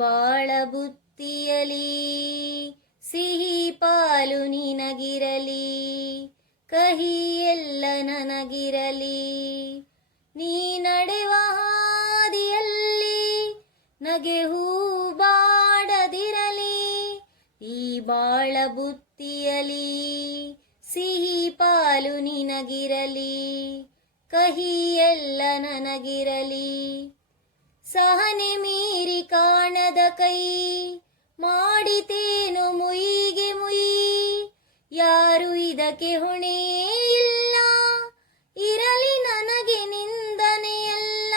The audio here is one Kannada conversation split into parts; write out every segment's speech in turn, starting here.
ಬಾಳ ಬುತ್ತಿಯಲಿ ಸಿಹಿ ಪಾಲು ನಿನಗಿರಲಿ, ಕಹಿ ಎಲ್ಲ ನನಗಿರಲಿ. ನೀ ನಡೆವ ಹಾದಿಯಲ್ಲಿ ನಗೆ ಹೂ ಬಾಡದಿರಲಿ, ಈ ಬಾಳ ಬುತ್ತಿಯಲಿ ಸಿಹಿ ಪಾಲು ನಿನಗಿರಲಿ, ಕಹಿ ಎಲ್ಲ ನನಗಿರಲಿ. ಸಹನೆ ಮೀರಿ ಕಾಣದ ಕೈ ಮಾಡಿತೇನು ಮುಯಿಗೆ ಮುಯಿ, ಯಾರು ಇದಕ್ಕೆ ಹೊಣೆಯೇ ಇಲ್ಲ, ಇರಲಿ ನನಗೆ ನಿಂದನೆಯಲ್ಲ.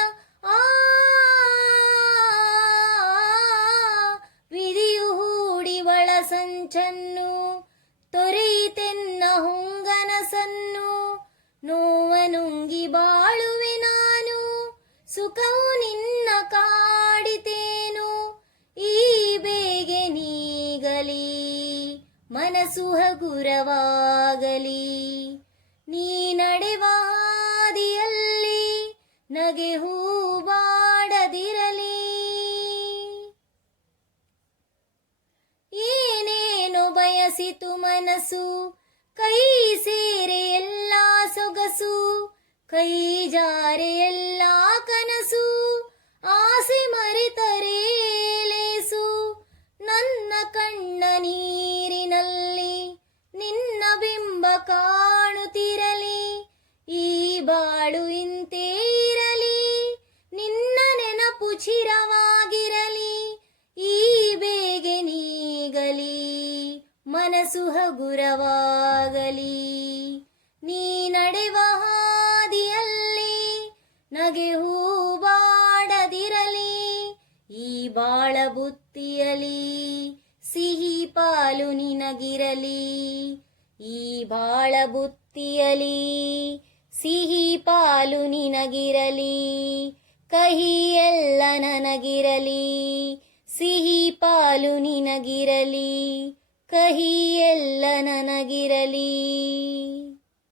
ವಿಧಿಯು ಹೂಡಿ ಒಳ ಸಂಚನ್ನು ತೊರೆಯಿತೆನ್ನ ಹೊಂಗನಸನ್ನು, ನೋವನುಂಗಿ ಬಾಳುವೆ ನಾನು, ಸುಖವು ನಿನ್ನ ಕಾಡಿತೇನು. ಈ ಬೇಗೆ ನೀಗಲಿ ಮನಸ್ಸು ಹಗುರವಾಗಲಿ, ನೀ ನಡೆವ ಹಾದಿಯಲ್ಲಿ ನಗೆ ಹೂ ಬಾಡದಿರಲಿ. ಏನೇನು ಬಯಸಿತು ಮನಸ್ಸು, ಕೈ ಸೇರೆ ಎಲ್ಲ ಸೊಗಸು, ಕೈ ಜಾರೆ ಎಲ್ಲ ಕನಸು, ಆಸೆ ಮರೆತರೆ ಲೇಸು. ನನ್ನ ಕಣ್ಣ ನೀರಿನಲ್ಲಿ ನಿನ್ನ ಬಿಂಬ ಕಾಣುತ್ತಿರಲಿ, ಈ ಬಾಳು ಇಂತೇ ಇರಲಿ, ನಿನ್ನ ನೆನಪು ಚಿರವಾಗಿರಲಿ. ಈ ಬೇಗೆ ನೀಗಲಿ ಮನಸ್ಸು ಹಗುರವಾಗಲಿ, ನೀ ನಡೆವ ಹಾದಿಯಲ್ಲಿ ನಗೆ ಹೂ ಬಾಡದಿರಲಿ, ಈ ಬಾಳ ಬುತ್ತಿಯಲಿ ಸಿಹಿ ಪಾಲು ನಿನಗಿರಲಿ, ಈ ಬಾಳ ಬುತ್ತಿಯಲಿ ಸಿಹಿ ಪಾಲು ನಿನಗಿರಲಿ, ಕಹಿ ಎಲ್ಲ ನನಗಿರಲಿ, ಸಿಹಿ ಪಾಲು ನಿನಗಿರಲಿ, ಕಹಿ ಎಲ್ಲ ನನಗಿರಲಿ.